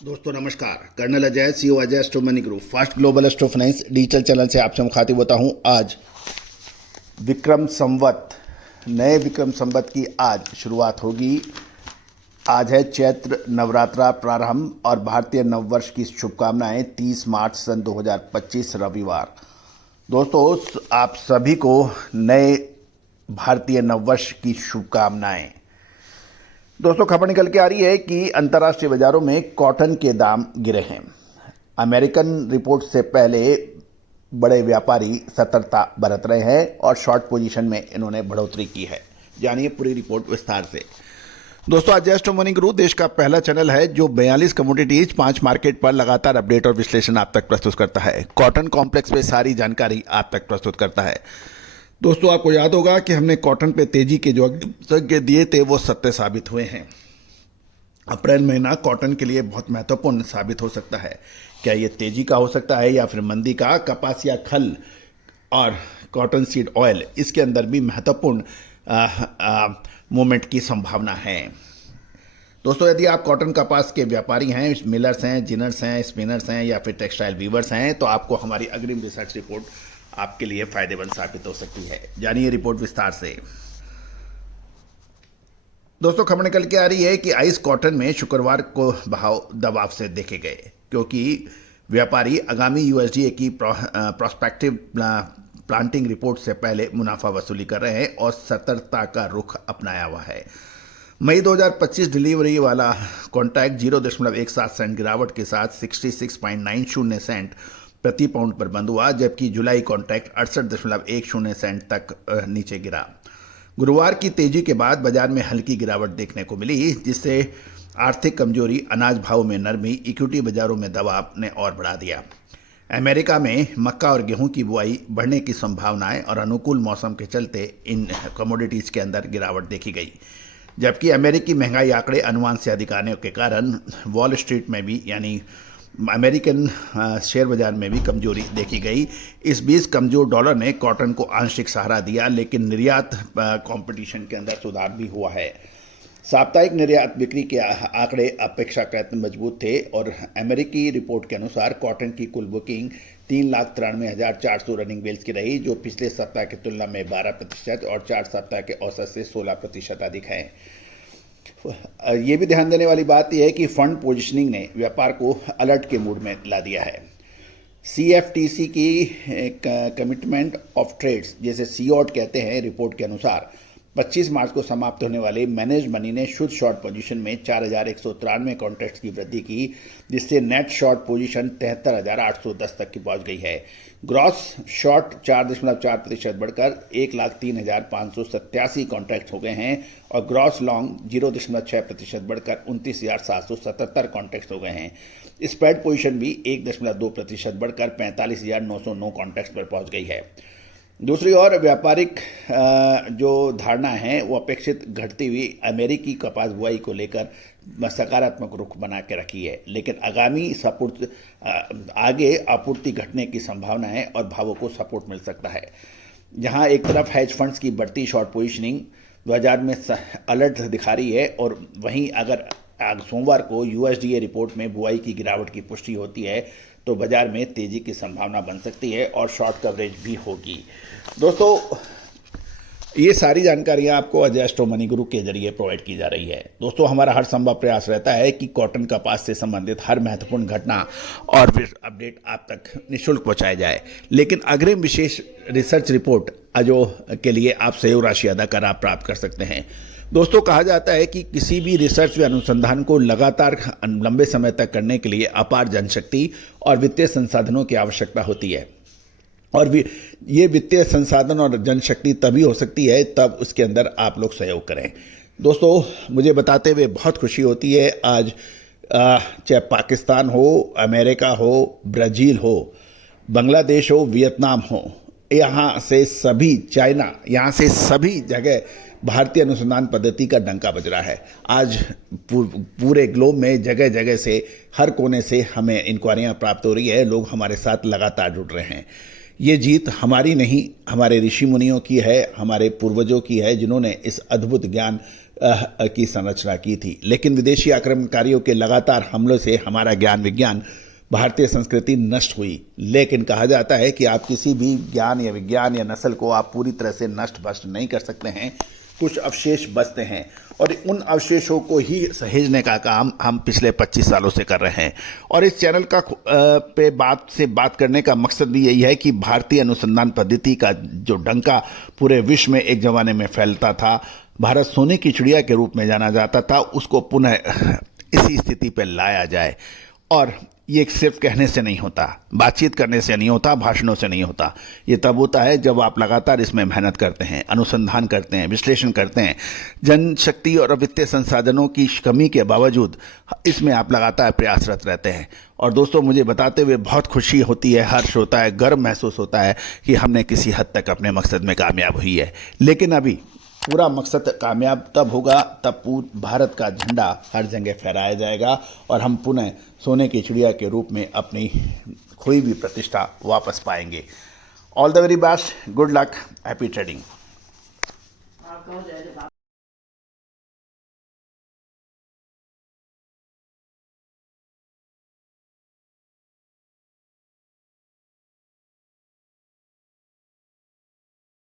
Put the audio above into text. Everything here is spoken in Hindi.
दोस्तों नमस्कार। Colonel Ajay, CEO Ajay astro money group fast global astro finance digital channel से आपसे मुखातिब होता हूं। आज विक्रम संवत, नए विक्रम संवत की आज शुरुआत होगी। आज है चैत्र नवरात्रा प्रारंभ और भारतीय नववर्ष की शुभकामनाएं। 30 मार्च सन 2025 रविवार। दोस्तों आप सभी को नए भारतीय नववर्ष की शुभकामनाएं। दोस्तों खबर निकल के आ रही है कि अंतर्राष्ट्रीय बाजारों में कॉटन के दाम गिरे हैं। अमेरिकन रिपोर्ट से पहले बड़े व्यापारी सतर्कता बरत रहे हैं और शॉर्ट पोजीशन में इन्होंने बढ़ोतरी की है। जानिए पूरी रिपोर्ट विस्तार से। दोस्तों आज एस्ट्रो मनी ग्रुप देश का पहला चैनल है जो 42 कमोडिटीज 5 मार्केट पर लगातार अपडेट और विश्लेषण आप तक प्रस्तुत करता है। कॉटन कॉम्प्लेक्स में सारी जानकारी आप तक प्रस्तुत करता है। दोस्तों आपको याद होगा कि हमने कॉटन पे तेजी के जो संकेत दिए थे वो सत्य साबित हुए हैं। अप्रैल महीना कॉटन के लिए बहुत महत्वपूर्ण साबित हो सकता है। क्या ये तेजी का हो सकता है या फिर मंदी का? कपासिया खल और कॉटन सीड ऑयल, इसके अंदर भी महत्वपूर्ण मूवमेंट की संभावना है। दोस्तों यदि आप कॉटन कपास के व्यापारी हैं, मिलर्स हैं, जिनर्स हैं, स्पिनर्स हैं या फिर टेक्सटाइल वीवर्स हैं, तो आपको हमारी अग्रिम रिसर्च रिपोर्ट आपके लिए फायदेमंद साबित हो सकती है। जानिए रिपोर्ट विस्तार से। दोस्तों खबर निकल के आ रही है कि आइस कॉटन में शुक्रवार को भाव दबाव से देखे गए क्योंकि व्यापारी आगामी यूएसडीए की प्रोस्पेक्टिव प्लांटिंग रिपोर्ट से पहले मुनाफा वसूली कर रहे हैं और सतर्कता का रुख अपनाया हुआ है। मई 2025 डिलीवरी वाला कॉन्ट्रैक्ट 0.17 सेंट गिरावट के साथ 66.90 सेंट प्रति पाउंड पर बंद हुआ, जबकि जुलाई कॉन्ट्रैक्ट 68.10 सेंट तक नीचे गिरा। गुरुवार की तेजी के बाद बाजार में हल्की गिरावट देखने को मिली, जिससे आर्थिक कमजोरी, अनाज भाव में नरमी, इक्विटी बाजारों में दबाव ने और बढ़ा दिया। अमेरिका में मक्का और गेहूं की बुआई बढ़ने की संभावनाएं और अनुकूल मौसम के चलते इन कमोडिटीज के अंदर गिरावट देखी गई, जबकि अमेरिकी महंगाई आंकड़े अनुमान से अधिक आने के कारण वॉल स्ट्रीट में भी यानी अमेरिकन शेयर बाजार में भी कमजोरी देखी गई। इस बीच कमजोर डॉलर ने कॉटन को आंशिक सहारा दिया, लेकिन निर्यात कंपटीशन के अंदर सुधार भी हुआ है। साप्ताहिक निर्यात बिक्री के आंकड़े अपेक्षाकृत मजबूत थे और अमेरिकी रिपोर्ट के अनुसार कॉटन की कुल बुकिंग 3,93,400 रनिंग बेल्स की रही, जो पिछले सप्ताह की तुलना में 12% और 4 सप्ताह के औसत से 16% अधिक है। ये भी ध्यान देने वाली बात यह है कि फंड पोजिशनिंग ने व्यापार को अलर्ट के मूड में ला दिया है। सीएफटीसी की कमिटमेंट ऑफ ट्रेड्स, जैसे सीओट कहते हैं, रिपोर्ट के अनुसार 25 मार्च को समाप्त होने वाले मैनेज मनी ने शुद्ध शॉर्ट पोजीशन में 4,193 कॉन्ट्रैक्ट्स की वृद्धि की, जिससे नेट शॉर्ट पोजीशन 73,810 तक की पहुंच गई है। ग्रॉस शॉर्ट 4.4% बढ़कर 1,03,587 कॉन्ट्रैक्ट हो गए हैं और ग्रॉस लॉन्ग 0.6% बढ़कर 29,777 कॉन्ट्रैक्ट हो गए हैं। स्प्रेड पोजीशन भी 1.2% बढ़कर 45,909 कॉन्ट्रैक्ट पर पहुंच गई है। दूसरी ओर व्यापारिक जो धारणा है वो अपेक्षित घटती हुई अमेरिकी कपास बुआई को लेकर सकारात्मक रुख बना के रखी है, लेकिन आगामी आगे आपूर्ति घटने की संभावना है और भावों को सपोर्ट मिल सकता है। जहां एक तरफ हेज फंड्स की बढ़ती शॉर्ट पोजीशनिंग बाजार में अलर्ट दिखा रही है और वहीं अगर सोमवार को यूएसडीए रिपोर्ट में बुआई की गिरावट की पुष्टि होती है तो बाजार में तेजी की संभावना बन सकती है और शॉर्ट कवरेज भी होगी। दोस्तों ये सारी जानकारियां आपको अजय एस्ट्रो मनी गुरु के जरिए प्रोवाइड की जा रही है। दोस्तों हमारा हर संभव प्रयास रहता है कि कॉटन कपास से संबंधित हर महत्वपूर्ण घटना और अपडेट आप तक निःशुल्क पहुंचाया जाए, लेकिन अग्रिम विशेष रिसर्च रिपोर्ट अजो के लिए आप सहयोग राशि अदा कर आप प्राप्त कर सकते हैं। दोस्तों कहा जाता है कि किसी भी रिसर्च व अनुसंधान को लगातार लंबे समय तक करने के लिए अपार जनशक्ति और वित्तीय संसाधनों की आवश्यकता होती है और ये वित्तीय संसाधन और जनशक्ति तभी हो सकती है तब उसके अंदर आप लोग सहयोग करें। दोस्तों मुझे बताते हुए बहुत खुशी होती है, आज चाहे पाकिस्तान हो, अमेरिका हो, ब्राज़ील हो, बांग्लादेश हो, वियतनाम हो, यहाँ से सभी, चाइना, यहाँ से सभी जगह भारतीय अनुसंधान पद्धति का डंका बज रहा है। आज पूरे ग्लोब में जगह जगह से, हर कोने से हमें इंक्वायरियाँ प्राप्त हो रही है, लोग हमारे साथ लगातार जुड़ रहे हैं। ये जीत हमारी नहीं, हमारे ऋषि मुनियों की है, हमारे पूर्वजों की है, जिन्होंने इस अद्भुत ज्ञान की संरचना की थी। लेकिन विदेशी आक्रमणकारियों के लगातार हमलों से हमारा ज्ञान विज्ञान, भारतीय संस्कृति नष्ट हुई। लेकिन कहा जाता है कि आप किसी भी ज्ञान या विज्ञान या नस्ल को आप पूरी तरह से नष्ट भ्रष्ट नहीं कर सकते हैं, कुछ अवशेष बचते हैं और उन अवशेषों को ही सहेजने का काम हम पिछले 25 सालों से कर रहे हैं। और इस चैनल का पे बात करने का मकसद भी यही है कि भारतीय अनुसंधान पद्धति का जो डंका पूरे विश्व में एक ज़माने में फैलता था, भारत सोने की चिड़िया के रूप में जाना जाता था, उसको पुनः इसी स्थिति पर लाया जाए। और ये सिर्फ कहने से नहीं होता, बातचीत करने से नहीं होता, भाषणों से नहीं होता। ये तब होता है जब आप लगातार इसमें मेहनत करते हैं, अनुसंधान करते हैं, विश्लेषण करते हैं। जनशक्ति और वित्तीय संसाधनों की कमी के बावजूद इसमें आप लगातार प्रयासरत रहते हैं। और दोस्तों, मुझे बताते हुए बहुत खुशी होती है, हर्ष होता है, गर्व महसूस होता है कि हमने किसी हद तक अपने मकसद में कामयाब हुई है। लेकिन अभी पूरा मकसद कामयाब तब होगा तब भारत का झंडा हर जगह फहराया जाएगा और हम पुनः सोने की चिड़िया के रूप में अपनी खोई हुई प्रतिष्ठा वापस पाएंगे। All the very best, good luck, happy trading.